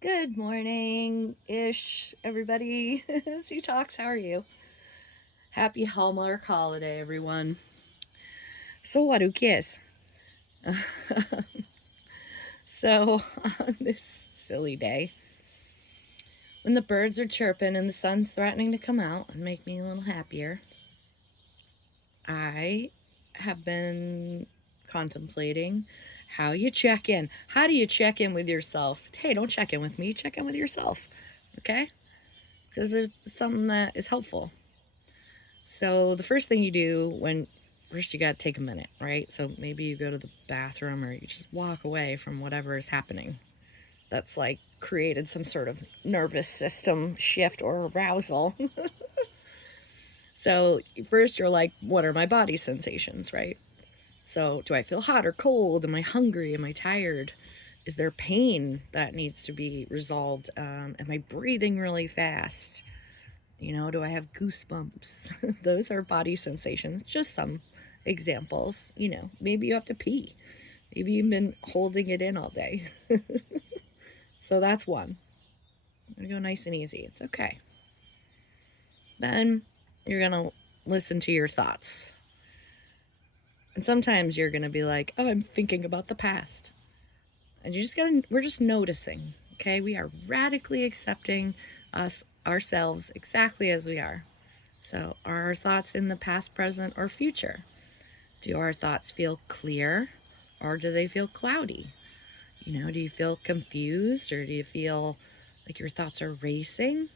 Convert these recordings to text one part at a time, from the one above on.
Good morning-ish, everybody. Z Talks, how are you? Happy Hallmark holiday, everyone. So what, who cares? So, on this silly day, when the birds are chirping and the sun's threatening to come out and make me a little happier, I have been contemplating how you check in. How do you check in with yourself? Hey, don't check in with me, check in with yourself, okay? Because there's something that is helpful. So the first thing you do when first you got to take a minute, right? So maybe you go to the bathroom or you just walk away from whatever is happening. That's like created some sort of nervous system shift or arousal. So first you're like, what are my body sensations, right? So do I feel hot or cold? Am I hungry? Am I tired? Is there pain that needs to be resolved? Am I breathing really fast? Do I have goosebumps? Those are body sensations. Just some examples. Maybe you have to pee. Maybe you've been holding it in all day. So that's one. I'm going to go nice and easy. It's okay. Then you're going to listen to your thoughts. And sometimes you're going to be like, oh, I'm thinking about the past. And we're just noticing, okay? We are radically accepting ourselves exactly as we are. So, are our thoughts in the past, present, or future? Do our thoughts feel clear or do they feel cloudy? Do you feel confused or do you feel like your thoughts are racing?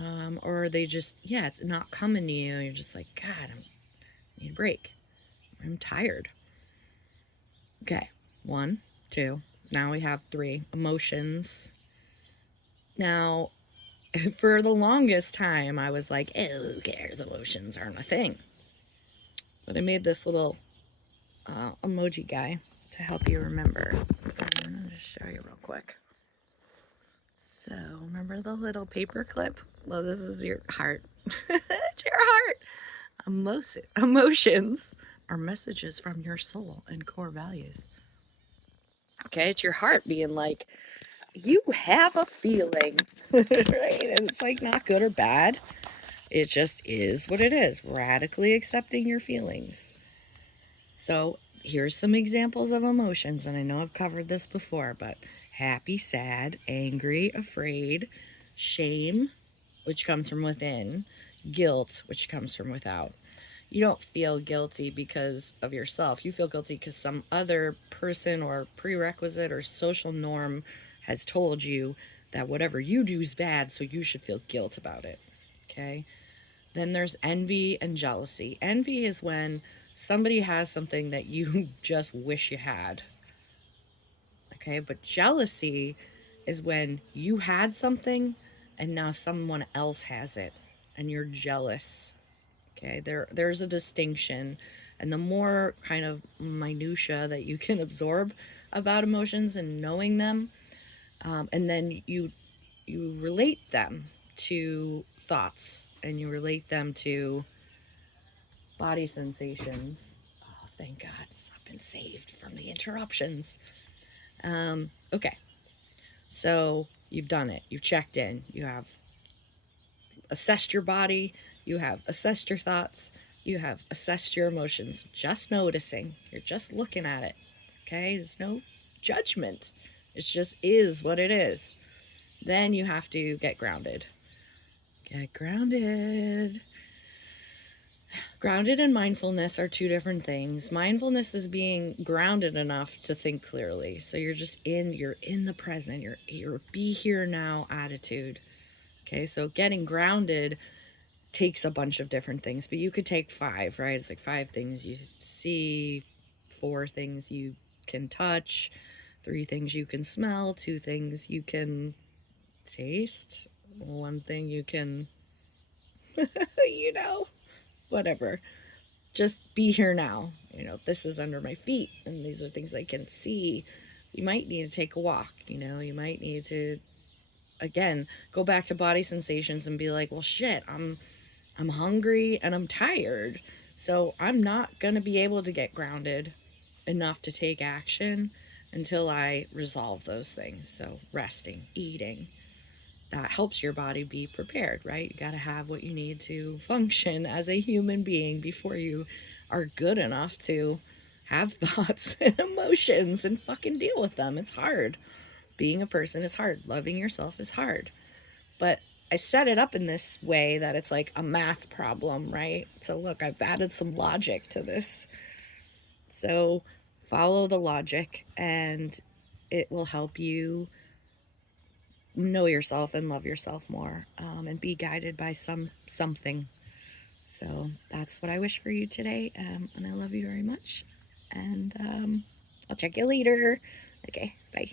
Or are they just, yeah, it's not coming to you. You're just like, God, I need a break. I'm tired. Okay, one, two. Now we have three emotions. Now, for the longest time, I was like, oh, who cares? Emotions aren't a thing. But I made this little emoji guy to help you remember. I'm going to just show you real quick. So, remember the little paper clip? Well, this is your heart. It's your heart. Emotions are messages from your soul and core values. Okay, it's your heart being like, you have a feeling, right? And it's like not good or bad. It just is what it is. Radically accepting your feelings. So here's some examples of emotions, and I know I've covered this before, but happy, sad, angry, afraid, shame, which comes from within, guilt, which comes from without. You don't feel guilty because of yourself. You feel guilty because some other person or prerequisite or social norm has told you that whatever you do is bad, so you should feel guilt about it. Okay? Then there's envy and jealousy. Envy is when somebody has something that you just wish you had. Okay, but jealousy is when you had something and now someone else has it and you're jealous. Okay, there's a distinction, and the more kind of minutia that you can absorb about emotions and knowing them, and then you relate them to thoughts and you relate them to body sensations. Oh, thank God, I've been saved from the interruptions. Okay, so you've done it. You've checked in. You have assessed your body. You have assessed your thoughts. You have assessed your emotions. Just noticing. You're just looking at it. Okay, there's no judgment. It just is what it is. Then you have to get grounded. Get grounded. Grounded and mindfulness are two different things. Mindfulness is being grounded enough to think clearly. So you're in the present. You're be here now attitude. Okay, so getting grounded takes a bunch of different things, but you could take five, right? It's like five things you see, four things you can touch, three things you can smell, two things you can taste, one thing you can, you know, whatever. Just be here now. This is under my feet, and these are things I can see. You might need to take a walk. You might need to, again, go back to body sensations and be like, well, shit, I'm hungry and I'm tired. So I'm not going to be able to get grounded enough to take action until I resolve those things. So, resting, eating, that helps your body be prepared, right? You got to have what you need to function as a human being before you are good enough to have thoughts and emotions and fucking deal with them. It's hard. Being a person is hard. Loving yourself is hard. But I set it up in this way that it's like a math problem, right? So look, I've added some logic to this. So follow the logic and it will help you know yourself and love yourself more, and be guided by something. So that's what I wish for you today, and I love you very much. And I'll check you later. Okay, bye.